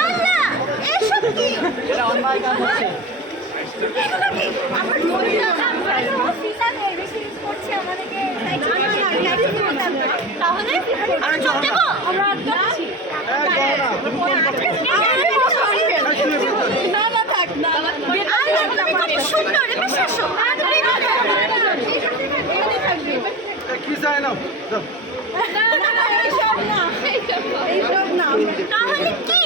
আল্লাহ, এসব কি? এটা অন্যায় কাজ হচ্ছে। এগুলো কি? আমার মনটা আমরা ফিতা নেই, বেশি ইউজ করছি আমাদেরকে তাহলে আমরা চোখ দেবো? আমরা আটকাচ্ছি। না না থাক না। আল্লাহ, তুমি কত সুন্দর, এটা শেষো। কি চাই না এইসব না, এইসব না। তাহলে কি?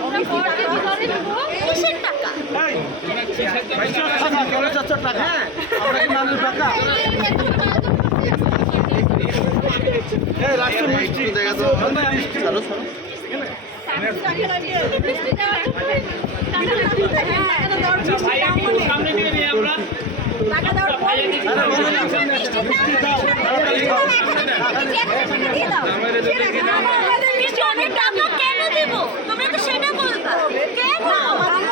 আমরা পরে ভিতরে দেবো। কিসের টাকা? টাকা আমরা কি মানুষ টাকা রাষ্ট্র মিষ্টি সামনে দিয়ে নিয়ে আমরা টাকা দেওয়ার পর অনেক টাকা কেন দেব? তোমরা তো সেটা বলবা। কেন?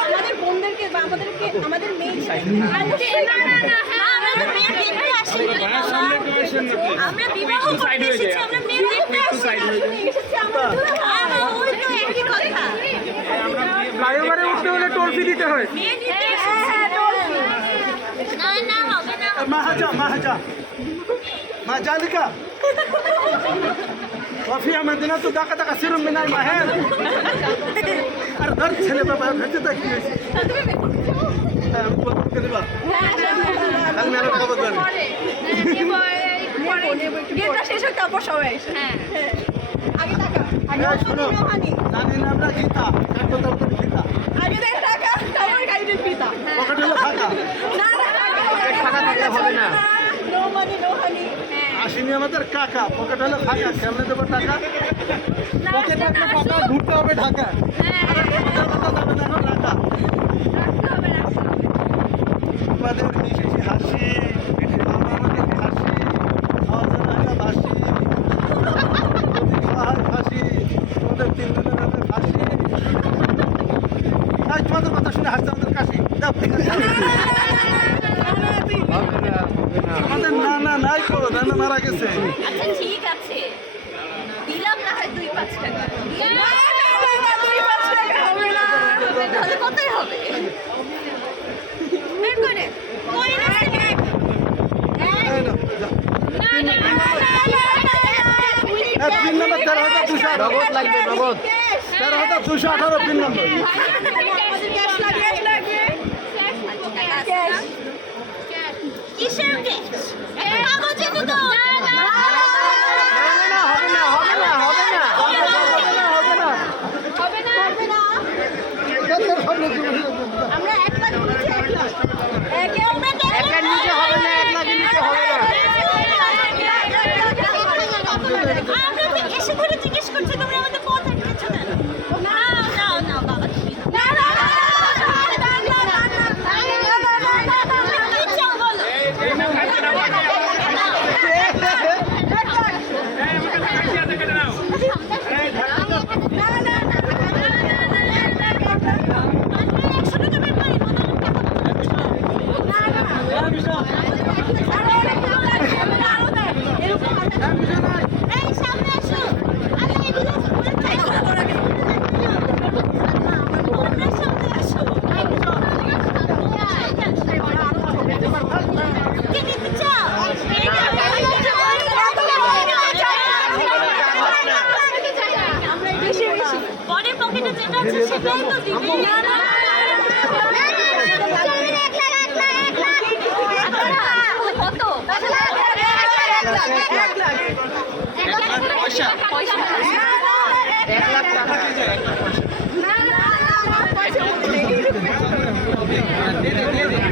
আমাদের বোনদেরকে বা আমাদের মেয়ে আমরা তো মেয়ে দেখতে আসি। আমরা বিবাহ করতে এসেছি, আমরা মেয়ে দেখতে আসি। ওই তো একই কথা। ফ্লাইওভারে উঠতে হলে টোল ফি দিতে হয় মেয়ে দেখতে এসেছি। না না হবে না। মাহাজা ما جالك وفي مدينة دقة دقة سير من المهن أردت سنة بابا هجت كيس كذبة هل ماله كذبة বিয়েটা শেষ হোক তারপর সবাই এসে। আগে টাকা, আগে হানি, জানি না আমরা জিতা কাটো তো জিতা আগে দেন টাকা, তারপর গাইডের পিতা। পকেটে ফাঁকা না না টাকা দিতে হবে না নো মানি নো হানি। আসেনি আমাদের কাকা পকেট হলে ফাঁকা কেমনে দেবো টাকা পকেটে টাকা ঘুরতে হবে ঢাকা যাবে না এখন ঢাকা আমাদের মিষ্টি হাসি আমাদের হাসি অজানা হাসি হাসি ওদের তিনজনের নামে হাসি তোমাদের কথা শুনে হাসতে আমাদের কাশি আমাদের না না নাই করো না মারা গেছে আচ্ছা ঠিক আছে, দিলাম না হয় 2-5 টাকা। তাহলে কতই হবে? বের করে কই না পিন নম্বর 13,218 নগদ লাগবে নগদ 13,218 পিন নম্বর কিসের গ্যাস? কাগজে তো দাও। আমরা 1 লাখ নিচে 1 লাখ একের নিচে হবে না 1 লাখ নিচে হবে না। আমরা তো এসে ধরে জিজ্ঞেস করছি তোমরা আমাদের কথা কিছু না না না না বাবা তুমি না না পরে পকেটে যেটা আছে সেটাই তো দিবি। কত? 1 লাখ টাকা।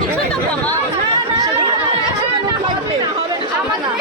কিছু তো কমাও। আমাদের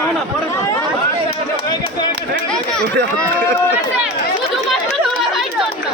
যাও না পরে যাও। শুধুমাত্র দুলা ভাইয়ের জন্য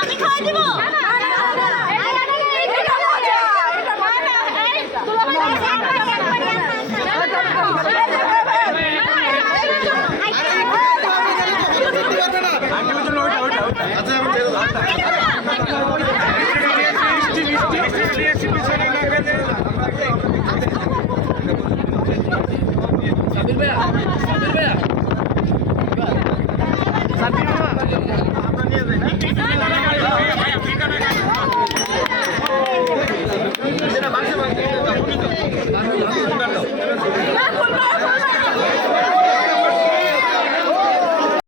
আমি খাওয়া দিব আমরা নিয়ে যাই না